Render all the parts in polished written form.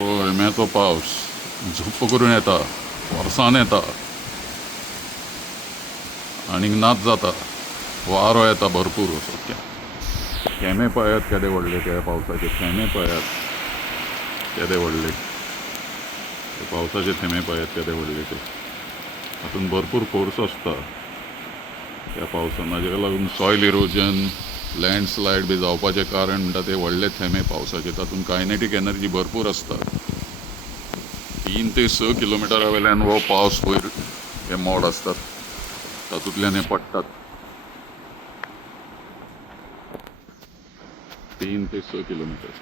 तो पावस झुप्प करून येता, वर्सान येता आनीक नाच जाता, वारो येता भरपूर असो. थेंबे पळयात केदे व्हडले त्या पावसाचे, थेंबे पळयात केदे व्हडले, ते पावसाचे थेंबे पळयात केदे व्हडले. ते हातूंत भरपूर फोर्स आसता त्या पावसान, हाजेका लागून सॉयल इरोजन, लँडस्लायड बी जावपाचें कारण म्हणटा ते व्हडले थेंबे पावसाचे. तातूंत कायनेटीक एनर्जी भरपूर आसता. 3 ते 6 किलोमिटरा वयल्यान हो पावस वयर हे मोड आसतात, तातूंतल्यान हे पडटात. 3 ते 6 किलोमिटर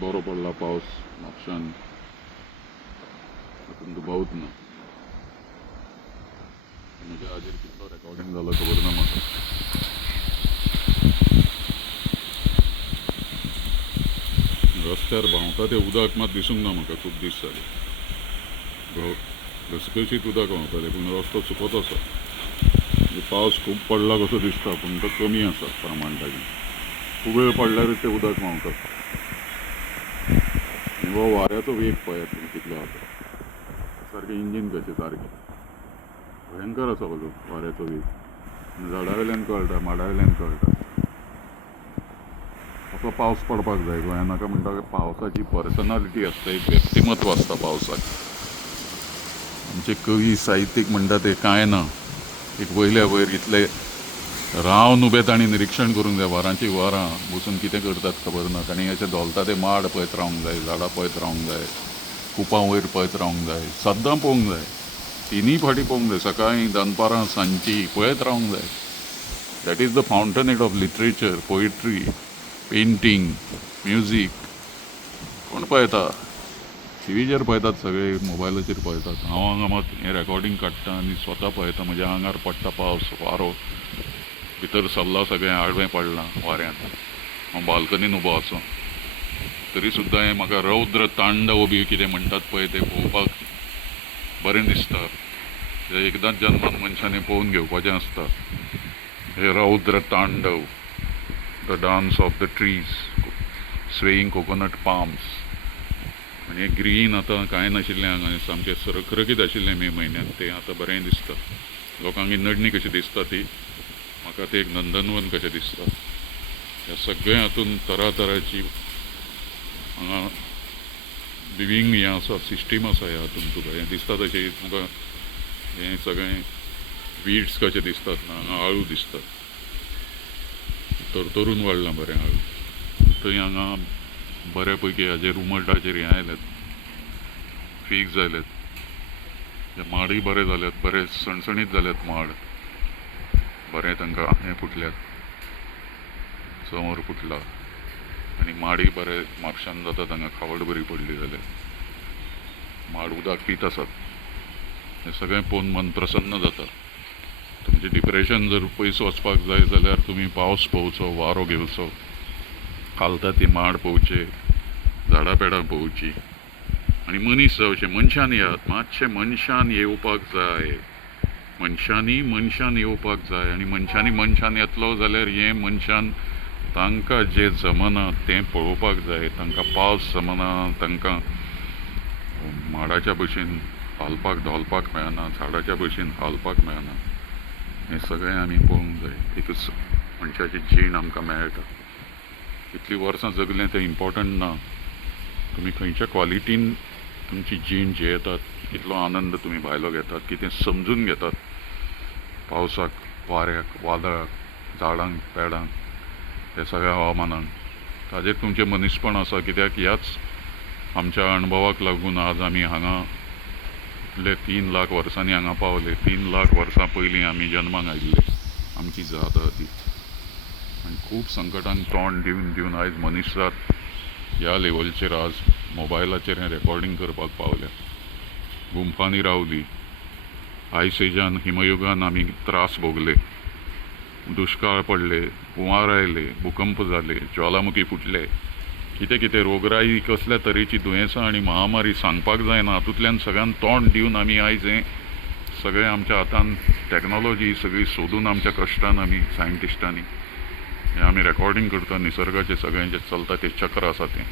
बरो पडला पावस म्हापशान, तातूंत दुबावूच ना. म्हणजे हाजेर कितलो रेकॉर्डिंग जालो खबर ना म्हाका. रस्त्यार भावता तें उदक मात दिसूंक ना म्हाका, खूब दीस जाले. घसघशीत उदक व्हांवतालें, पूण रस्तो सुकोत आसा. पावस खूब पडला कसो दिसता, पूण तो कमी आसा प्रमाण ताजें. खूब वेळ पडल्यारूच तें उदक व्हांवता. हो वाऱ्याचो वेग पळयात तुमी कितलो आसा. सारकें इंजीन कशें सारकें भयंकर आसा हो वाऱ्याचो वेग. झाडा वयल्यान कळटा, माडा वयल्यान कळटा. असो पावस पडपाक जाय गोंयांत. म्हाका म्हणटा पावसाची पर्सनालिटी आसता, एक व्यक्तिमत्व आसता पावसाक. आमचे कवी साहित्यीक म्हणटा ते कांय ना, एक वयल्या वयर इतले रावन उबे तांणी निरीक्षण करूंक जाय, वरांची वरां बसून कितें करतात खबर ना. तांणी अशें धोलता ते माड पळयत रावंक जाय, झाडां पळयत रावंक जाय, कुपां वयर पळयत रावंक जाय, सद्दां पळोवंक जाय, तिनूय फावटी पळोवंक जाय, सकाळीं, दनपारां, सांजची पळयत रावंक जाय. That is the fountainhead of literature, poetry, painting, music. कोण पळयता? टीव्हीचेर पळयतात सगळे, मोबायलाचेर पळयतात. हांव हांगा मात हें रेकॉर्डिंग काडटा आनी स्वता पळयता. म्हज्या आंगार पडटा पावस, वारो भितर सरला, सगळें आडवें पडलां वाऱ्यांत. हांव बाल्कनीन उबो आसा, तरी सुद्दां हें म्हाका रौद्र तांडव बी कितें म्हणटात पळय तें पळोवपाक बरें दिसता. तें एकदांच जल्मांत मनशांनी पळोवन घेवपाचें आसता. हे रौद्र तांडव, the dance of the trees, swaying coconut palms. आनी हें ग्रीन आतां कांय नाशिल्लें हांगा, सामकें सरखरखीत आशिल्लें मे म्हयन्यांत. तें आतां बरें दिसता. लोकांक ही नडणी कशी दिसता ती, म्हाका तें एक नंदनवन कशें दिसता. ह्या सगळ्या हातूंत तरातरांची हांगा लिवींग हें आसा, सिस्टीम आसा. ह्या हातूंत तुका हें दिसता तशें तुका हें सगळें वीड्स कशें दिसतात ना, हांगा आळू दिसतात. तरतरून वाडलां बरें आळू. थंय हांगा बऱ्या पैकी हाजेर उमटाचेर हें आयल्यात, फिग्स आयल्यात. हे माडय बरे जाल्यात, बरे सणसणीत जाल्यात माड. बरें तांकां हें फुटल्यात, चंवर फुटला. आनी माडय बरे म्हापशान जाता, हांगा खावड बरी पडली जाल्यार. माड उदक पीत आसात. हें सगळें पळोवन मन प्रसन्न जाता. तुमचें डिप्रेशन जर पयस वचपाक जाय जाल्यार तुमी पावस पळोवचो, वारो घेवचो, खालता ती माड पळोवचे, झाडां पेडां पळोवची. आनी मनीस जावचे, मनशान येयात, मातशें मनशान येवपाक जाय. मनशान येवपाक जाय. आनी मनशान येतलो जाल्यार हें मनशान तांकां जें जमना तें पळोवपाक जाय. तांकां पावस जमना, तांकां माडाच्या भशेन हालपाक धोलपाक मेळना, झाडाच्या भशेन हालपाक मेळना. हें सगळें आमी पळोवंक जाय. एकच मनशाची जीण आमकां मेळटा. कितलीं वर्सां जगलें तें इम्पॉर्टंट ना. तुमी खंयच्या क्वॉलिटीन तुमची जीण जियेतात, कितलो आनंद तुमी भायलो घेतात, कितें समजून घेतात पावसाक, वाऱ्याक, वादळाक, झाडांक, पेडांक, हे सगळ्या हवामानांक. ताजेर तुमचें मनीसपण आसा. कित्याक ह्याच आमच्या अणभवाक लागून आज आमी हांगा इतले 3 लाख वर्सांनी हांगा पावले. 3 लाख वर्सां पयलीं आमी जल्माक आयिल्ले, आमची जात आसा ती. आनी खूब संकटांक तोंड दिवन दिवन आयज मनीसजात ह्या लेवलचेर आज मोबायलाचेर हें रेकॉर्डिंग करपाक पावल्या. गुंफांनी रावली, आयस एजान, हिमयुगान आमी त्रास भोगले. दुश्काळ पडले, हुंवार आयले, भुकंप जाले, ज्वालामुखी फुटले, कितें कितें रोगराई, कसल्या तरेची दुयेंसां आनी महामारी सांगपाक जायना. हातूंतल्यान सगळ्यान तोंड दिवन आमी आयज हें सगळें आमच्या हातान टॅक्नॉलॉजी सगळी सोदून आमच्या कश्टान आमी सायंटिस्टांनी हें आमी रेकॉर्डिंग करता. निसर्गाचें सगळें जें चलता तें चक्र आसा तें